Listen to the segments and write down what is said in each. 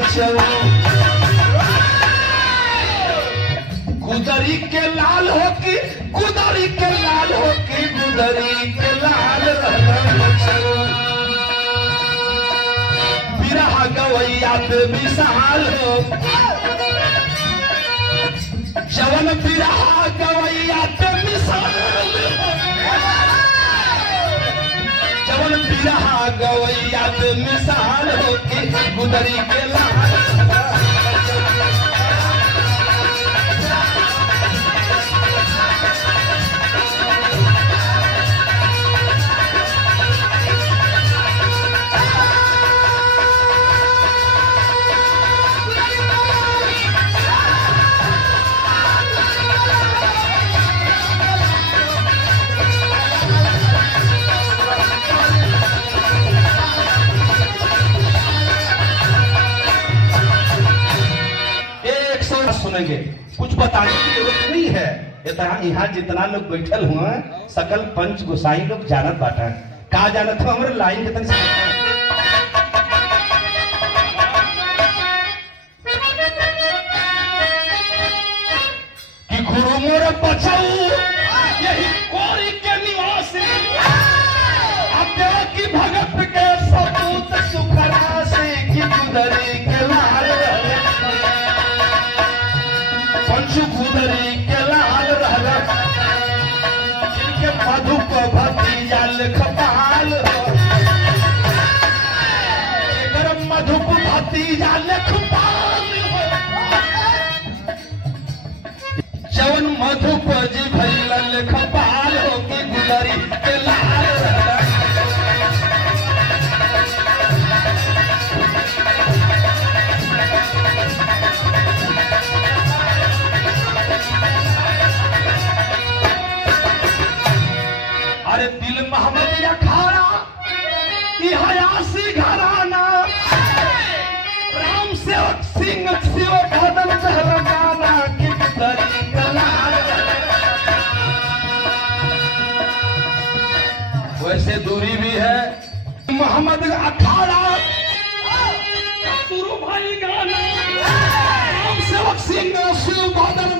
बचऊ गुदरी के लाल हो की गुदरी के लाल हो की गुदरी के लाल बचऊ बिरहा गवैया पे मिसाल हो जवन बिरहा गवैया पे मिसाल जवन बिरहा गवैया पे मिसाल हो के गुदरी के लाल सुनेंगे कुछ बताने की जरूरत नहीं है। इतना यहाँ जितना लोग बैठल हुए सकल पंच गोसाई लोग जानत बाटा का जानत हो हमारे लाइन के तक कि गुरु मोर बचाऊ यही कोरी के निवासी अब की भगत के सपूत सुखरा से की गुदरी के लाल पंचु गुदरी के लाल रहला जिनके मधु को भतीजा लेखपाल हो मधु को भतीजा लेखपाल हो जवन मधु को जी भैला लेखपाल हो कि गुदरी के लाल रहला अरे दिल मोहम्मद अखाड़ा हयासी घराना राम सेवक सिंह शिव बदल गाना की गुदरी कलाल वैसे दूरी भी है मोहम्मद अखाड़ा गुरु भाई गाना राम सेवक सिंह शिव बदल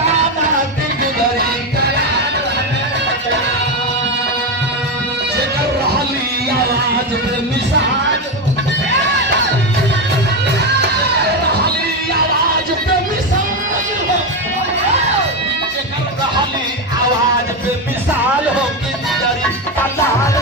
गाना की गुदरी आवाज पे मिसाल रहली आवाज पे मिसाल रहली आवाज पे मिसाल हो कि गुदरी का लाल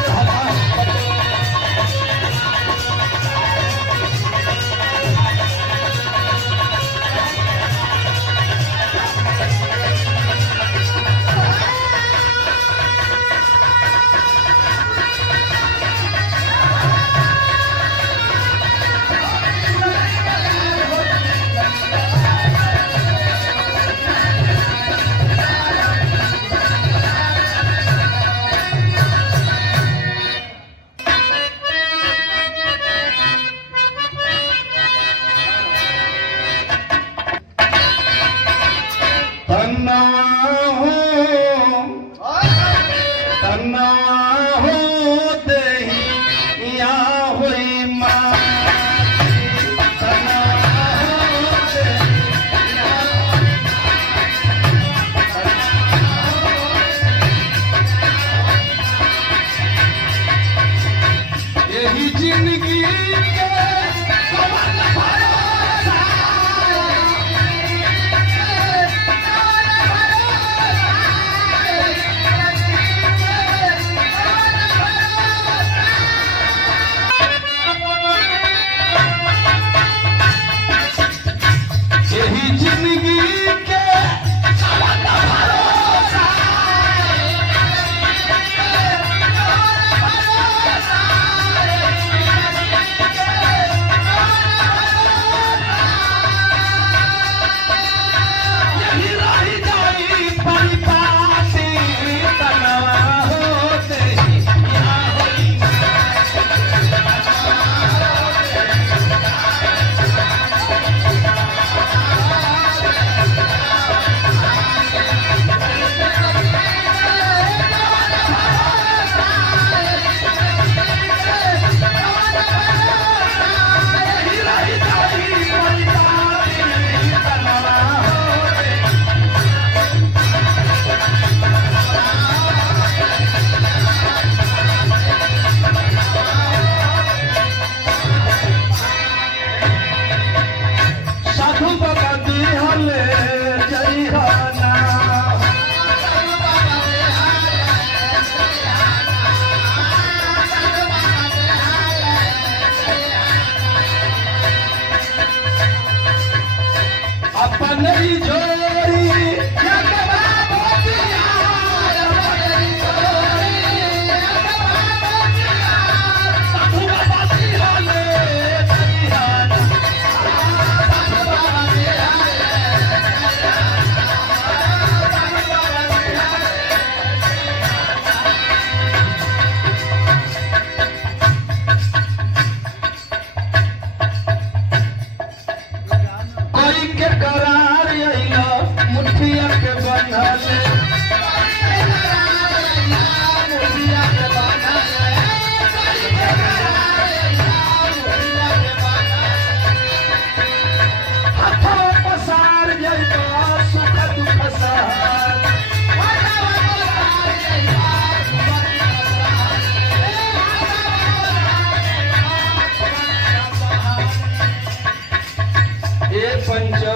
बांधले हाथों पसार जइबा सुख दुख सहार ये पंचो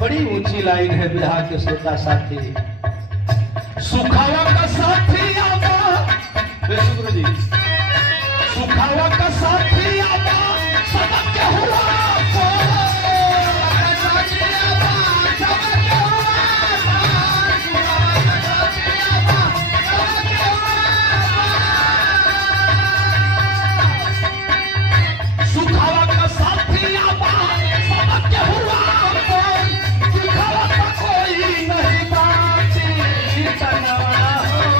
बड़ी ऊंची लाइन है बिहार के श्रोता साथी। सुखावा का साथी आवा गुरु जी, सुखावा का साथी आवा सबक के हुआ को सुखावा का साथी आवा सबक के हुआ को दिखावा का कोई नहीं बाती तनवा हो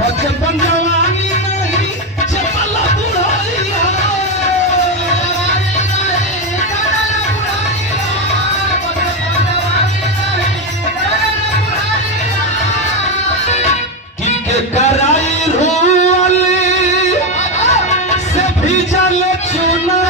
बचपन जवानी नहीं चपल बुढ़ाइया कि के कराई रुअली से भी जल चुना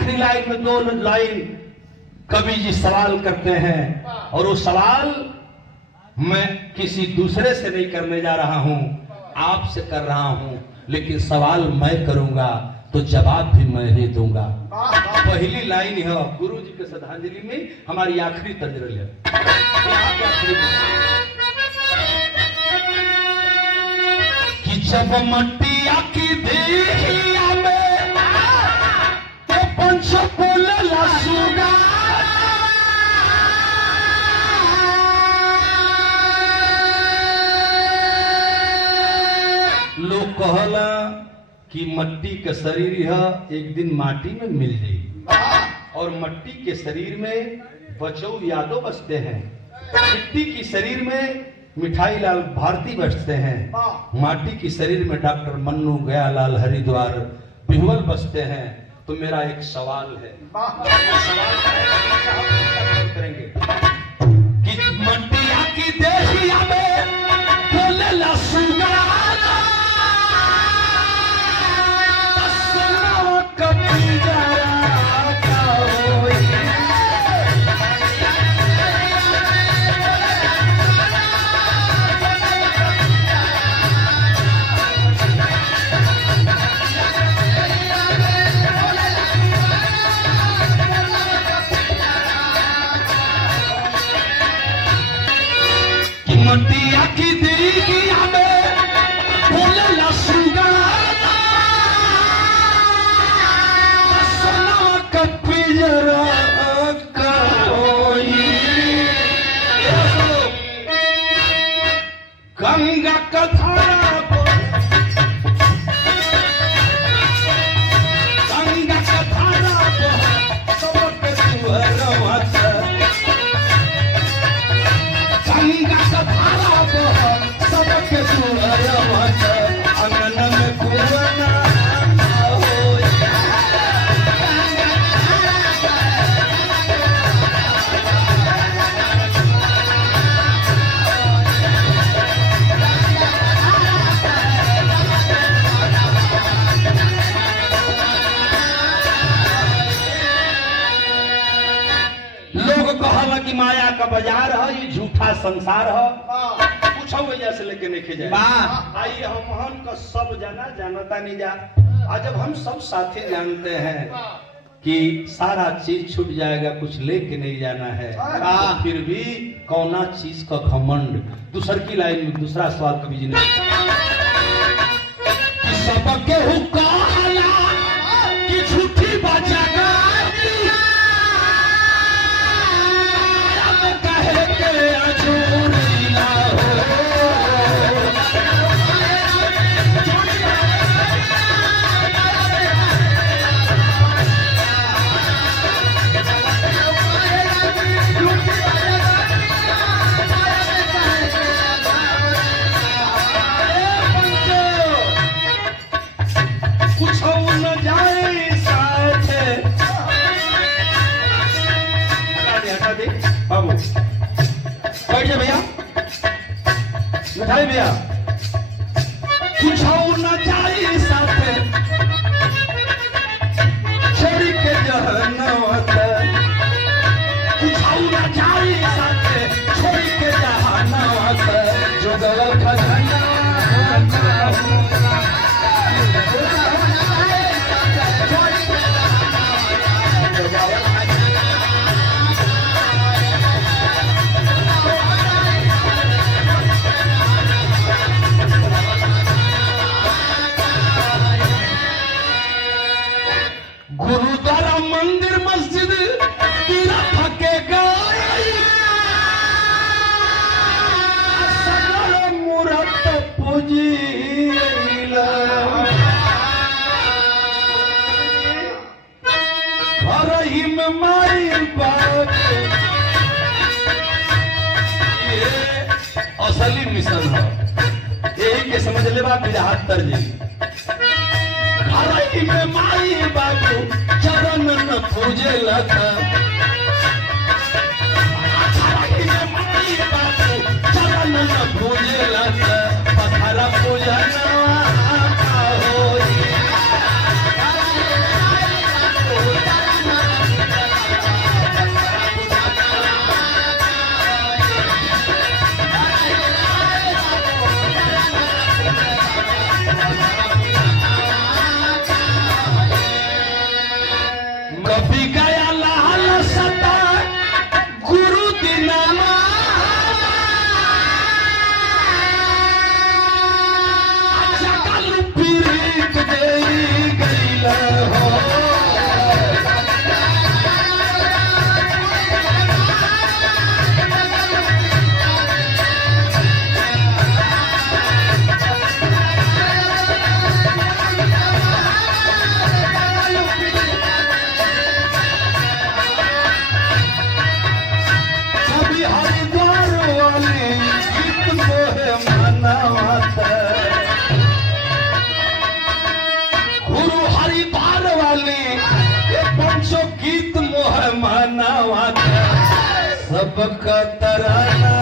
आखिरी लाइन में 2 लाइन कवि जी सवाल करते हैं, और वो सवाल मैं किसी दूसरे से नहीं करने जा रहा हूं, आपसे कर रहा हूं, लेकिन सवाल मैं करूंगा तो जवाब भी मैं ही दूंगा। पहली लाइन है गुरु जी के श्रद्धांजलि में हमारी आखिरी तजरल है कि जब मटिया की देहिया में तो पंच बोलला सुगा, लोग कहला कि मट्टी के शरीर है एक दिन माटी में मिल जाएगी, और मट्टी के शरीर में बचौ यादव बसते हैं, मिट्टी की शरीर में मिठाई लाल भारती बसते हैं, माटी की शरीर में डॉक्टर मन्नू गयालाल हरिद्वार बिहुल बसते हैं। तो मेरा एक सवाल है, करेंगे कि मट्टिया की देहिया में बोलेला सुगा, मटिया की देहिया में बोलेला सुगा, सोना का पिंजरा कोई, गंगा का धारा गंगा का धारा सबके सुहरवत, गंगा का धारा सबके सुहरवत, अंगन में कुआं कि माया का बाजार है, ये झूठा संसार है, कुछ वजह से लेके नहीं जाए। आइए हम का सब जाना जानता नहीं जा, आज जब हम सब साथी जानते हैं कि सारा चीज छूट जाएगा, कुछ लेके नहीं जाना है, तो फिर भी कौना चीज का घमंड। दूसर की लाइन में दूसरा सवाल कवि जी ने कि सबके हुक्काला कि झूठी बजागा बाबू बैठ जा भैया, मिठाई भैया, कुछ न जाए साथे छोड़ी के जहन्नमत, कुछ न जाए साथे छोड़ी के जहन्नमत, जो गलत खजाना गुरुद्वारा मंदिर मस्जिद थके गए, मूर्त पूजी घर ही में माई बात, ये असली मिशन है, यही के समझ ले बात बिरहत्तर जी। घर में माई बाबू चरण न पूजे लता, में माई बाबू चरण न पूजे लता, पथरा पूजन हो कभी गया लाल सता गुरु दिनामा जगल पीरित गई गईला हो गुरु हरिद्वार वाले ये पंचो गीत मोह माना सबका तराना